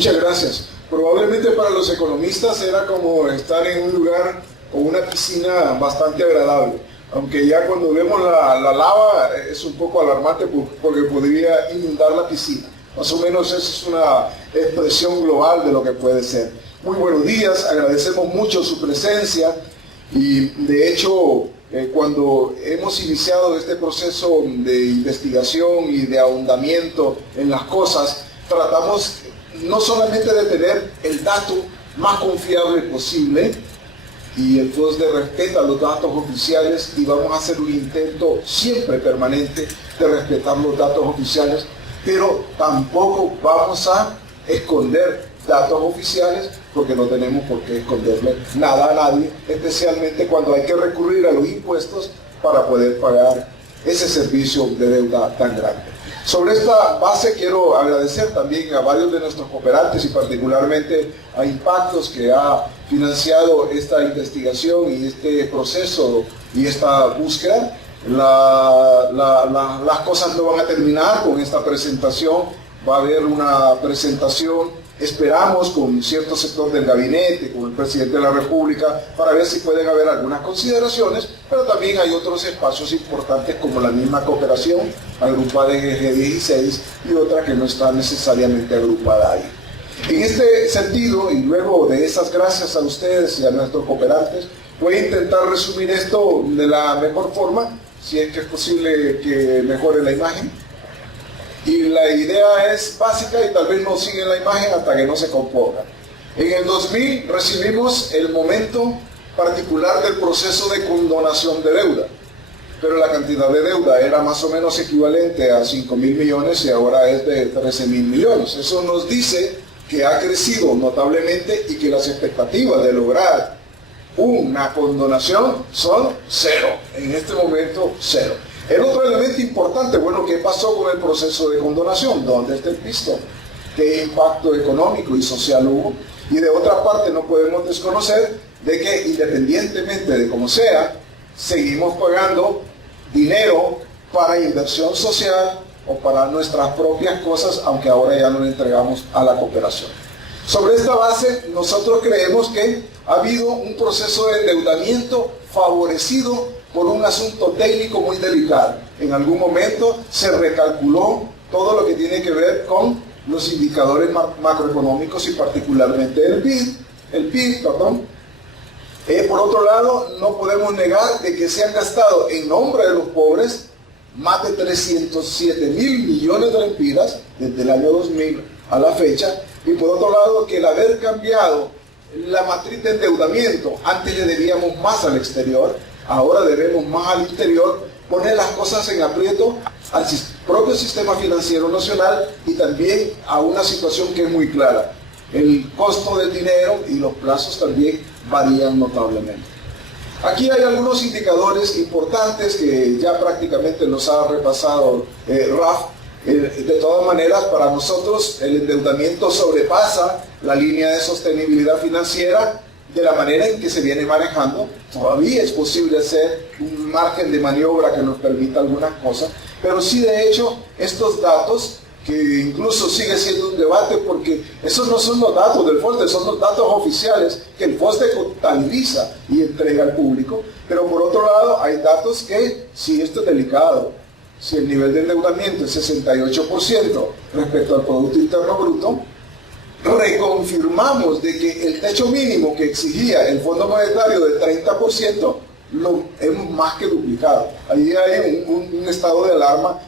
Muchas gracias. Probablemente para los economistas era como estar en un lugar con una piscina bastante agradable, aunque ya cuando vemos la lava es un poco alarmante porque podría inundar la piscina. Más o menos esa es una expresión global de lo que puede ser. Muy buenos días, agradecemos mucho su presencia y de hecho cuando hemos iniciado este proceso de investigación y de ahondamiento en las cosas, tratamos no solamente de tener el dato más confiable posible, y entonces respeta los datos oficiales, y vamos a hacer un intento siempre permanente de respetar los datos oficiales, pero tampoco vamos a esconder datos oficiales porque no tenemos por qué esconderle nada a nadie, especialmente cuando hay que recurrir a los impuestos para poder pagar ese servicio de deuda tan grande. Sobre esta base quiero agradecer también a varios de nuestros cooperantes y particularmente a Impactos, que ha financiado esta investigación y este proceso y esta búsqueda. Las cosas no van a terminar con esta presentación, va a haber una presentación, esperamos, con cierto sector del gabinete, con el presidente de la República, para ver si pueden haber algunas consideraciones, pero también hay otros espacios importantes como la misma cooperación, agrupada en eje 16, y otra que no está necesariamente agrupada ahí. En este sentido, y luego de esas gracias a ustedes y a nuestros cooperantes, voy a intentar resumir esto de la mejor forma, si es que es posible que mejore la imagen. Y la idea es básica y tal vez no siguen la imagen hasta que no se componga. En el 2000 recibimos el momento particular del proceso de condonación de deuda, pero la cantidad de deuda era más o menos equivalente a 5.000 millones y ahora es de 13.000 millones. Eso nos dice que ha crecido notablemente y que las expectativas de lograr una condonación son cero, en este momento cero. El otro elemento importante, bueno, ¿qué pasó con el proceso de condonación? ¿Dónde está el pistón? ¿Qué impacto económico y social hubo? Y de otra parte no podemos desconocer de que independientemente de cómo sea, seguimos pagando dinero para inversión social o para nuestras propias cosas, aunque ahora ya no le entregamos a la cooperación. Sobre esta base, nosotros creemos que ha habido un proceso de endeudamiento favorecido por un asunto técnico muy delicado. En algún momento se recalculó todo lo que tiene que ver con los indicadores macroeconómicos y particularmente el PIB. Por otro lado, no podemos negar de que se han gastado en nombre de los pobres más de 307.000 millones de lempiras desde el año 2000 a la fecha, y por otro lado que el haber cambiado la matriz de endeudamiento, antes le debíamos más al exterior, ahora debemos más al interior, poner las cosas en aprieto al propio sistema financiero nacional y también a una situación que es muy clara. El costo del dinero y los plazos también varían notablemente. Aquí hay algunos indicadores importantes que ya prácticamente los ha repasado Raf. De todas maneras, para nosotros el endeudamiento sobrepasa la línea de sostenibilidad financiera de la manera en que se viene manejando. Todavía es posible hacer un margen de maniobra que nos permita algunas cosas, pero sí, de hecho, estos datos, que incluso sigue siendo un debate porque esos no son los datos del FOSDE, son los datos oficiales que el FOSDE contabiliza y entrega al público, pero por otro lado hay datos que, si esto es delicado, si el nivel de endeudamiento es 68% respecto al Producto Interno Bruto, reconfirmamos de que el techo mínimo que exigía el Fondo Monetario del 30% lo hemos más que duplicado. Ahí hay un estado de alarma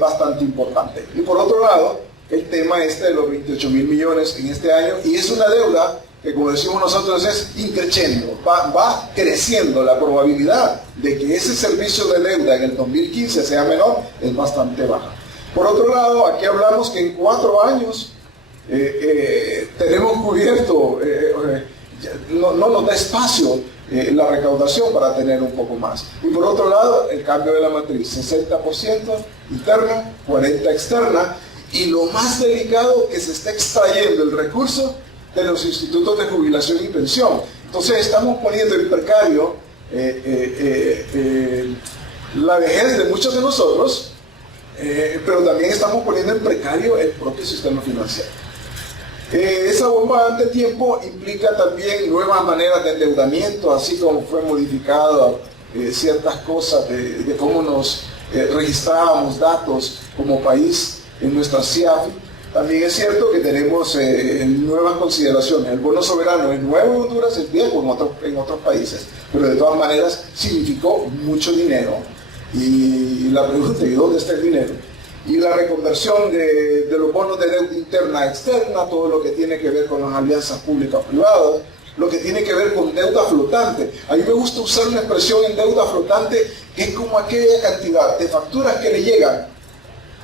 bastante importante. Y por otro lado, el tema de los 28.000 millones en este año, y es una deuda que, como decimos nosotros, es increciendo, va creciendo. La probabilidad de que ese servicio de deuda en el 2015 sea menor es bastante baja. Por otro lado, aquí hablamos que en 4 años tenemos cubierto, no nos da espacio la recaudación para tener un poco más. Y por otro lado, el cambio de la matriz, 60% interna, 40% externa, y lo más delicado, que se está extrayendo el recurso de los institutos de jubilación y pensión. Entonces estamos poniendo en precario la vejez de muchos de nosotros, pero también estamos poniendo en precario el propio sistema financiero. Esa bomba ante tiempo implica también nuevas maneras de endeudamiento, así como fue modificado ciertas cosas de cómo nos registrábamos datos como país en nuestra CIAFI. También es cierto que tenemos nuevas consideraciones. El bono soberano es nuevo en Honduras, es viejo en otros países, pero de todas maneras significó mucho dinero. Y la pregunta es, ¿dónde está el dinero? Y la reconversión de los bonos de deuda interna e externa, todo lo que tiene que ver con las alianzas públicas-privadas, lo que tiene que ver con deuda flotante. A mí me gusta usar una expresión en deuda flotante que es como aquella cantidad de facturas que le llegan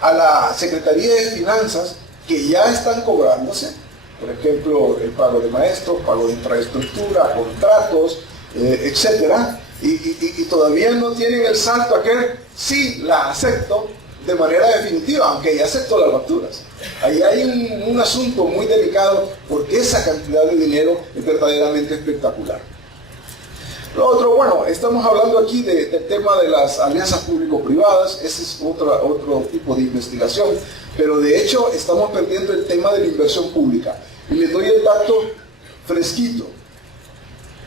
a la Secretaría de Finanzas que ya están cobrándose, por ejemplo, el pago de maestros, pago de infraestructura, contratos, etcétera, y todavía no tienen el salto aquel, sí, la acepto de manera definitiva, aunque ya acepto las facturas. Ahí hay un asunto muy delicado porque esa cantidad de dinero es verdaderamente espectacular. Lo otro, bueno, estamos hablando aquí del tema de las alianzas público-privadas, ese es otro tipo de investigación, pero de hecho estamos perdiendo el tema de la inversión pública. Y les doy el dato fresquito.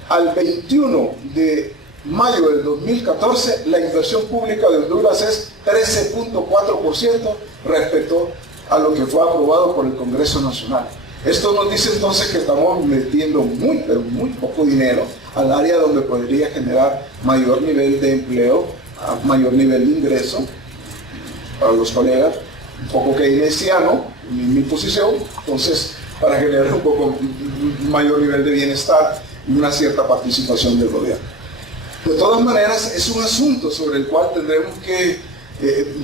Al 21 de mayo del 2014, la inversión pública de Honduras es 13.4% respecto a lo que fue aprobado por el Congreso Nacional. Esto nos dice entonces que estamos metiendo pero muy poco dinero al área donde podría generar mayor nivel de empleo, mayor nivel de ingreso para los colegas, un poco keynesiano, mi posición, entonces para generar un poco mayor nivel de bienestar y una cierta participación del gobierno. De todas maneras, es un asunto sobre el cual tendremos que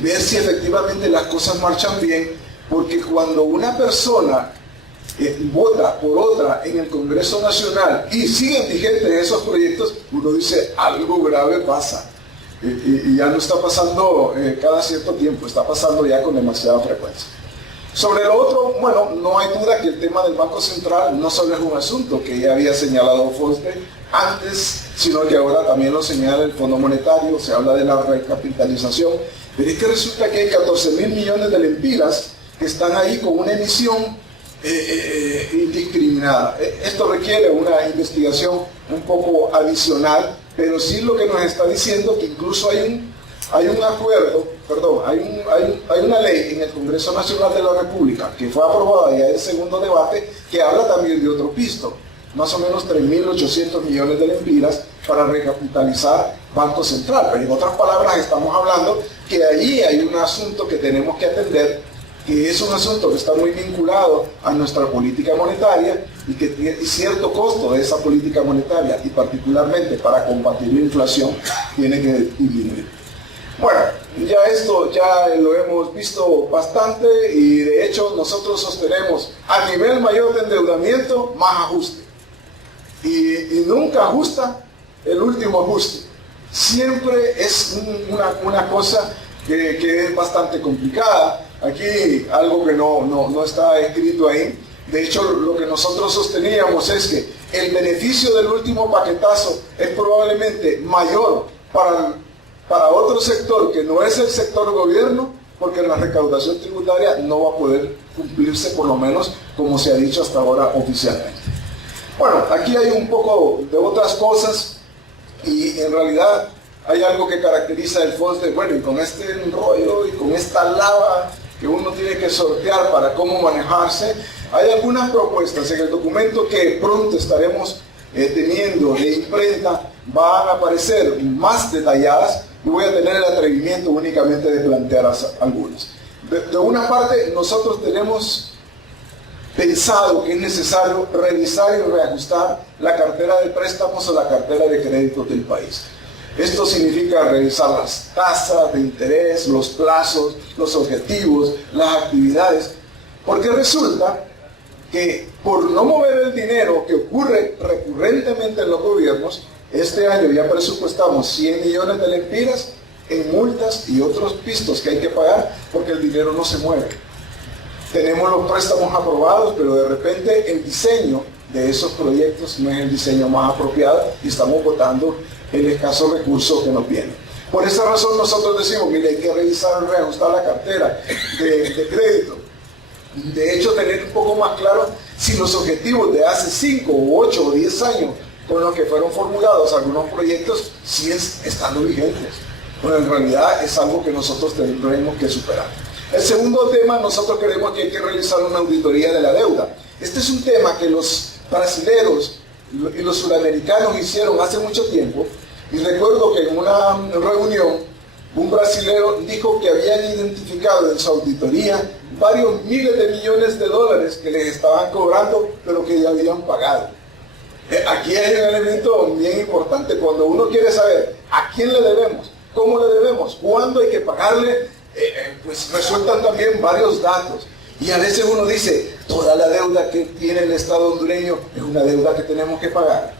ver si efectivamente las cosas marchan bien, porque cuando una persona vota por otra en el Congreso Nacional y siguen vigentes esos proyectos, uno dice, algo grave pasa. Y ya no está pasando cada cierto tiempo, está pasando ya con demasiada frecuencia. Sobre lo otro, bueno, no hay duda que el tema del Banco Central no solo es un asunto que ya había señalado Foster antes, sino que ahora también lo señala el Fondo Monetario, se habla de la recapitalización, pero es que resulta que hay 14.000 millones de lempiras que están ahí con una emisión indiscriminada. Esto requiere una investigación un poco adicional, pero sí lo que nos está diciendo que incluso hay un acuerdo, perdón, hay una ley en el Congreso Nacional de la República que fue aprobada ya en segundo debate que habla también de otro pisto, más o menos 3.800 millones de lempiras para recapitalizar Banco Central. Pero en otras palabras estamos hablando que allí hay un asunto que tenemos que atender, que es un asunto que está muy vinculado a nuestra política monetaria y que tiene cierto costo de esa política monetaria y particularmente para combatir la inflación tiene que disminuir. Bueno, ya esto ya lo hemos visto bastante y de hecho nosotros sostenemos a nivel mayor de endeudamiento más ajuste y nunca ajusta el último ajuste. Siempre es una cosa que es bastante complicada. Aquí algo que no está escrito ahí. De hecho, lo que nosotros sosteníamos es que el beneficio del último paquetazo es probablemente mayor para otro sector que no es el sector gobierno, porque la recaudación tributaria no va a poder cumplirse, por lo menos como se ha dicho hasta ahora oficialmente. Bueno, aquí hay un poco de otras cosas y en realidad hay algo que caracteriza el FOSDE, bueno, y con este rollo y con esta lava que uno tiene que sortear para cómo manejarse, hay algunas propuestas en el documento que pronto estaremos teniendo de imprenta, van a aparecer más detalladas y voy a tener el atrevimiento únicamente de plantear algunas. De una parte, nosotros tenemos pensado que es necesario revisar y reajustar la cartera de préstamos o la cartera de créditos del país. Esto significa revisar las tasas de interés, los plazos, los objetivos, las actividades, porque resulta que por no mover el dinero que ocurre recurrentemente en los gobiernos, este año ya presupuestamos 100 millones de lempiras en multas y otros pistos que hay que pagar porque el dinero no se mueve. Tenemos los préstamos aprobados, pero de repente el diseño de esos proyectos no es el diseño más apropiado y estamos votando el escaso recurso que nos viene. Por esa razón nosotros decimos, mire, hay que revisar y reajustar la cartera de crédito. De hecho, tener un poco más claro si los objetivos de hace 5, 8 o 10 años con los que fueron formulados algunos proyectos siguen estando vigentes. Bueno, en realidad es algo que nosotros tendremos que superar. El segundo tema, nosotros creemos que hay que realizar una auditoría de la deuda. Este es un tema que los brasileros y los sudamericanos hicieron hace mucho tiempo, y recuerdo que en una reunión un brasilero dijo que habían identificado en su auditoría varios miles de millones de dólares que les estaban cobrando, pero que ya habían pagado. Aquí hay un elemento bien importante. Cuando uno quiere saber a quién le debemos, cómo le debemos, cuándo hay que pagarle, pues resultan también varios datos. Y a veces uno dice, toda la deuda que tiene el Estado hondureño es una deuda que tenemos que pagar.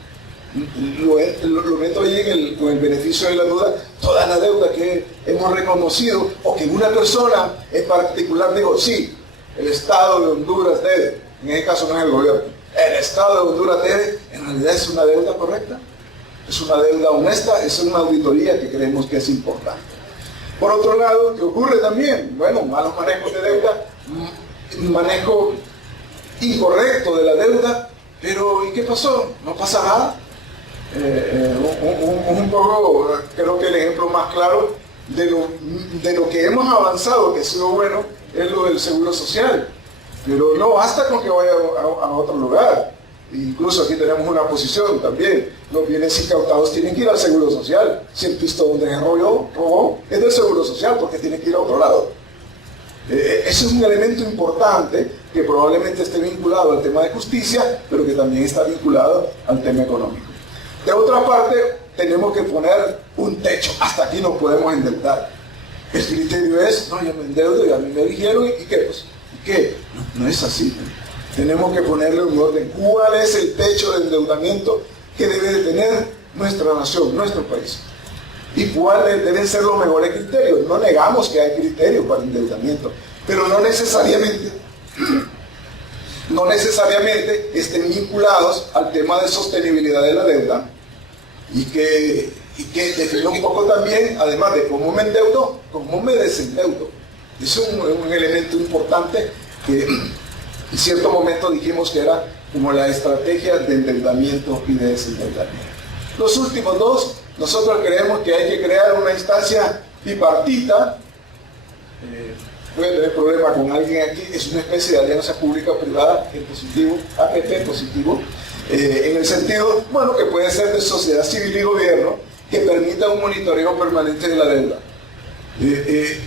Lo meto ahí con el beneficio de la duda, toda la deuda que hemos reconocido, o que una persona en particular digo, sí, el Estado de Honduras debe, en este caso no es el gobierno, el Estado de Honduras debe, en realidad es una deuda correcta, es una deuda honesta, es una auditoría que creemos que es importante. Por otro lado, ¿qué ocurre también? Bueno, malos manejos de deuda, manejo incorrecto de la deuda, pero ¿y qué pasó? No pasa nada. Un poco, creo que el ejemplo más claro de lo que hemos avanzado, que ha sido bueno, es lo del seguro social. Pero no basta con que vaya a otro lugar. Incluso aquí tenemos una posición también. Los bienes incautados tienen que ir al seguro social. Si el pisto donde se robó es del seguro social, porque tiene que ir a otro lado. Ese es un elemento importante que probablemente esté vinculado al tema de justicia, pero que también está vinculado al tema económico. De otra parte, tenemos que poner un techo. Hasta aquí nos podemos endeudar. El criterio es, no, yo me endeudo y a mí me eligieron, ¿y qué? Pues, ¿y qué? No es así. Tenemos que ponerle un orden. ¿Cuál es el techo de endeudamiento que debe de tener nuestra nación, nuestro país? ¿Y cuáles deben ser los mejores criterios? No negamos que hay criterios para el endeudamiento, pero no necesariamente estén vinculados al tema de sostenibilidad de la deuda, y que define un poco también, además de cómo me endeudo, cómo me desendeudo. Es un elemento importante que en cierto momento dijimos que era como la estrategia de endeudamiento y de desendeudamiento. Los últimos dos, nosotros creemos que hay que crear una instancia bipartita. Puede tener problema con alguien aquí, es una especie de alianza pública-privada en positivo, APP positivo, en el sentido, bueno, que puede ser de sociedad civil y gobierno, que permita un monitoreo permanente de la deuda.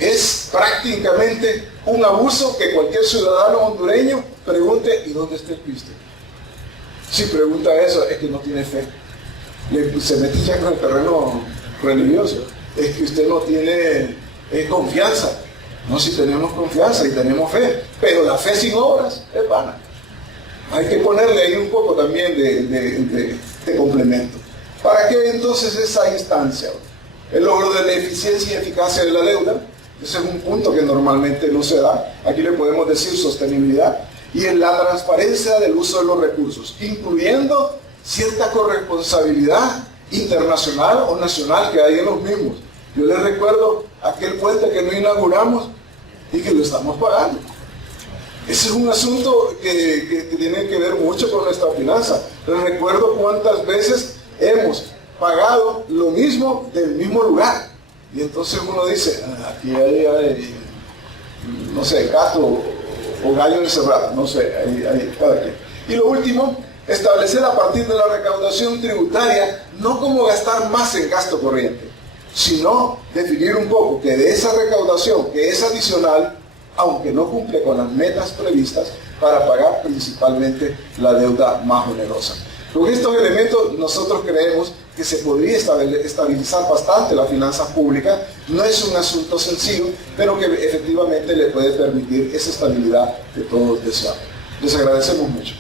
Es prácticamente un abuso que cualquier ciudadano hondureño pregunte, ¿y dónde está el pisto? Si pregunta eso, es que no tiene fe. Se mete ya con el terreno religioso. Es que usted no tiene confianza. No, si tenemos confianza y tenemos fe, pero la fe sin obras es vana. Hay que ponerle ahí un poco también de complemento. ¿Para qué entonces esa instancia? El logro de la eficiencia y eficacia de la deuda, ese es un punto que normalmente no se da. Aquí le podemos decir sostenibilidad, y en la transparencia del uso de los recursos, incluyendo cierta corresponsabilidad internacional o nacional que hay en los mismos. Yo les recuerdo aquel puente que no inauguramos y que lo estamos pagando. Ese es un asunto que tiene que ver mucho con nuestra finanza. Les recuerdo cuántas veces hemos pagado lo mismo del mismo lugar. Y entonces uno dice, aquí hay no sé, gato o gallo encerrado, no sé, hay cada quien. Y lo último, establecer a partir de la recaudación tributaria, no como gastar más en gasto corriente, sino definir un poco que de esa recaudación, que es adicional, aunque no cumple con las metas previstas, para pagar principalmente la deuda más onerosa. Con estos elementos nosotros creemos que se podría estabilizar bastante las finanzas públicas. No es un asunto sencillo, pero que efectivamente le puede permitir esa estabilidad que todos deseamos. Les agradecemos mucho.